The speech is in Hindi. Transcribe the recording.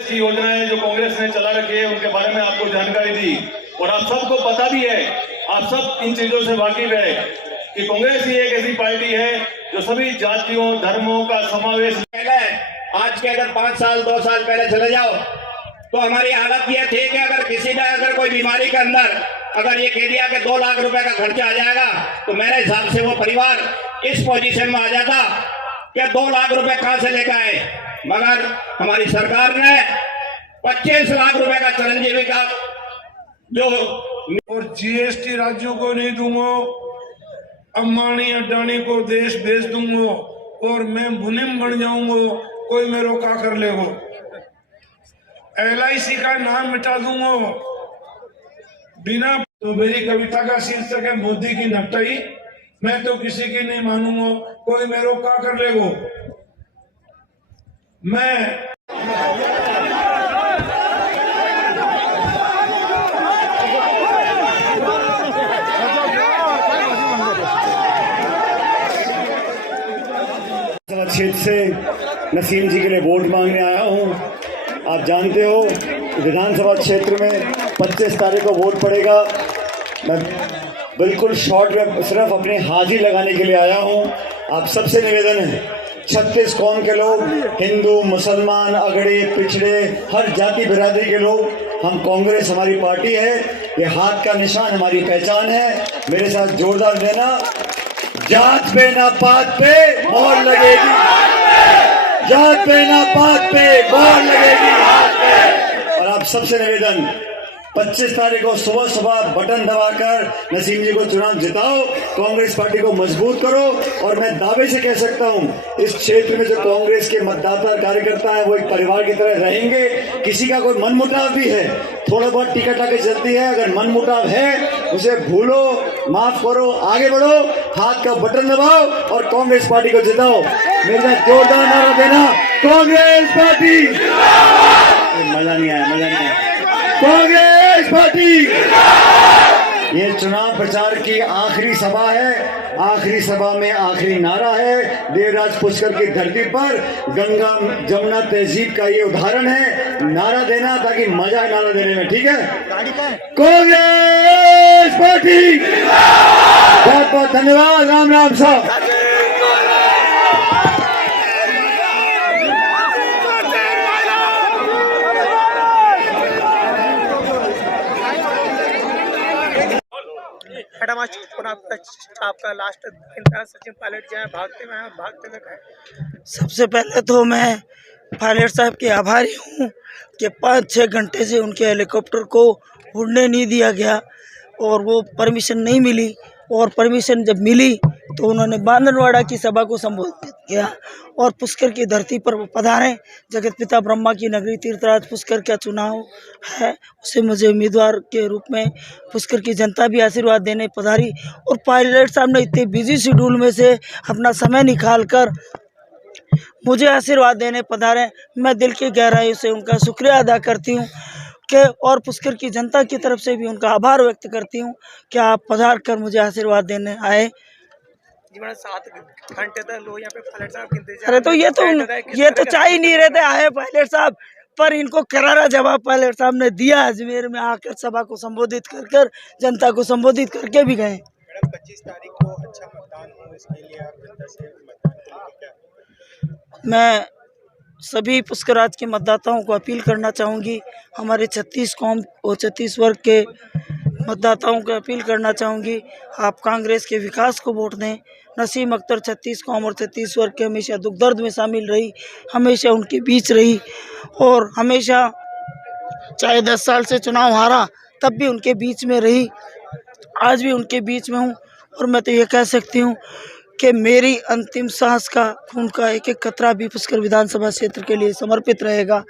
ऐसी योजनाएं जो कांग्रेस ने चला रखी है उनके बारे में आपको जानकारी दी और आप सबको पता भी है, आप सब इन चीजों से वाकिफ है कि कांग्रेस ही एक ऐसी पार्टी है जो सभी जातियों धर्मों का समावेश। आज के अगर 5 साल 2 साल पहले चले जाओ तो हमारी हालत ये थी कि अगर किसी में अगर कोई बीमारी के अंदर अगर ये कह दिया कि 2 लाख रुपए का खर्चा आ जाएगा तो मेरे हिसाब से वो परिवार इस पोजीशन में आ जाता कि 2 लाख रुपए कहां से लेकर आए। मगर हमारी सरकार ने 25 लाख रुपए का चिरंजीवी का जो और जीएसटी राज्यों को नहीं दूंगा, अंबानी अडानी को देश बेच दूंगा और मैं मुनिम बन जाऊंगा, कोई मेरे का कर लेगो। LIC का नाम मिटा दूंगा बिना। तो मेरी कविता का शीर्षक है मोदी की नकटाई। मैं तो किसी की नहीं मानूंगा, कोई मेरे का कर लेगो। मैं क्षेत्र से नसीम जी के लिए वोट मांगने आया हूं। आप जानते हो विधानसभा क्षेत्र में 25 तारीख को वोट पड़ेगा। मैं बिल्कुल शॉर्ट में सिर्फ अपनी हाजिरी लगाने के लिए आया हूं। आप सबसे निवेदन है, 36 कौम के लोग, हिंदू मुसलमान अगड़े पिछड़े हर जाति बिरादरी के लोग, हम कांग्रेस हमारी पार्टी है, ये हाथ का निशान हमारी पहचान है। मेरे साथ जोरदार देना। जात पे ना पात पे मोहर लगेगी, जात पे ना पात पे मोहर लगेगी हाथ पे। और आप सबसे निवेदन, 25 तारीख को सुबह सुबह बटन दबाकर नसीम जी को चुनाव जिताओ, कांग्रेस पार्टी को मजबूत करो। और मैं दावे से कह सकता हूं, इस क्षेत्र में जो कांग्रेस के मतदाता कार्यकर्ता है वो एक परिवार की तरह रहेंगे। किसी का कोई मनमुटाव भी है, थोड़ा बहुत टिकट आके चलती है, अगर मनमुटाव है उसे भूलो, माफ करो, आगे बढ़ो, हाथ का बटन दबाओ और कांग्रेस पार्टी को जिताओ। मेरे साथ जोरदार नारा देना, कांग्रेस पार्टी। मजा नहीं आया, मजा नहीं आया। कांग्रेस पार्टी। ये चुनाव प्रचार की आखिरी सभा है, आखिरी सभा में आखिरी नारा है। देवराज पुष्कर की धरती पर गंगा जमुना तहजीब का ये उदाहरण है। नारा देना ताकि मजा है नारा देने में, ठीक है। कांग्रेस पार्टी। बहुत बहुत धन्यवाद। राम राम साहब। मैडम, आज आपका लास्ट दिन था, सचिन पायलट जो है भागते में गए। सबसे पहले तो मैं पायलट साहब के आभारी हूँ कि 5-6 घंटे से उनके हेलीकॉप्टर को उड़ने नहीं दिया गया और वो परमिशन नहीं मिली, और परमिशन जब मिली तो उन्होंने बांदरवाड़ा की सभा को संबोधित किया और पुष्कर की धरती पर वो पधारे। जगत पिता ब्रह्मा की नगरी तीर्थराज पुष्कर का चुनाव है, उसे मुझे उम्मीदवार के रूप में पुष्कर की जनता भी आशीर्वाद देने पधारी। और पायलट साहब ने इतने बिजी शेड्यूल में से अपना समय निकाल कर मुझे आशीर्वाद देने पधारे। मैं दिल की गहराई से उनका शुक्रिया अदा करती हूँ कि, और पुष्कर की जनता की तरफ से भी उनका आभार व्यक्त करती हूँ कि आप पधार कर मुझे आशीर्वाद देने आए। 7 घंटे तक लोग यहाँ पे पायलट साहब इंतजार। अरे तो ये तो चाह ही नहीं रहे थे आए पायलट साहब, पर इनको करारा जवाब पायलट साहब ने दिया। अजमेर में आकर सभा को संबोधित कर जनता को संबोधित करके भी गए। 25 तारीख को अच्छा मतदान हो, इसके लिए आप जनता से मतदान करेंगे। मैं सभी पुष्कराज के मतदाताओं को अपील करना चाहूँगी, हमारे 36 कौम और 36 वर्ग के मतदाताओं को अपील करना चाहूँगी, आप कांग्रेस के विकास को वोट दें। नसीम अख्तर 36 कौम और 36 वर्ग के हमेशा दुख दर्द में शामिल रही, हमेशा उनके बीच रही और हमेशा चाहे 10 साल से चुनाव हारा तब भी उनके बीच में रही, आज भी उनके बीच में हूँ। और मैं तो ये कह सकती हूँ कि मेरी अंतिम सांस का खून का एक एक कतरा भी पुष्कर विधानसभा क्षेत्र के लिए समर्पित रहेगा।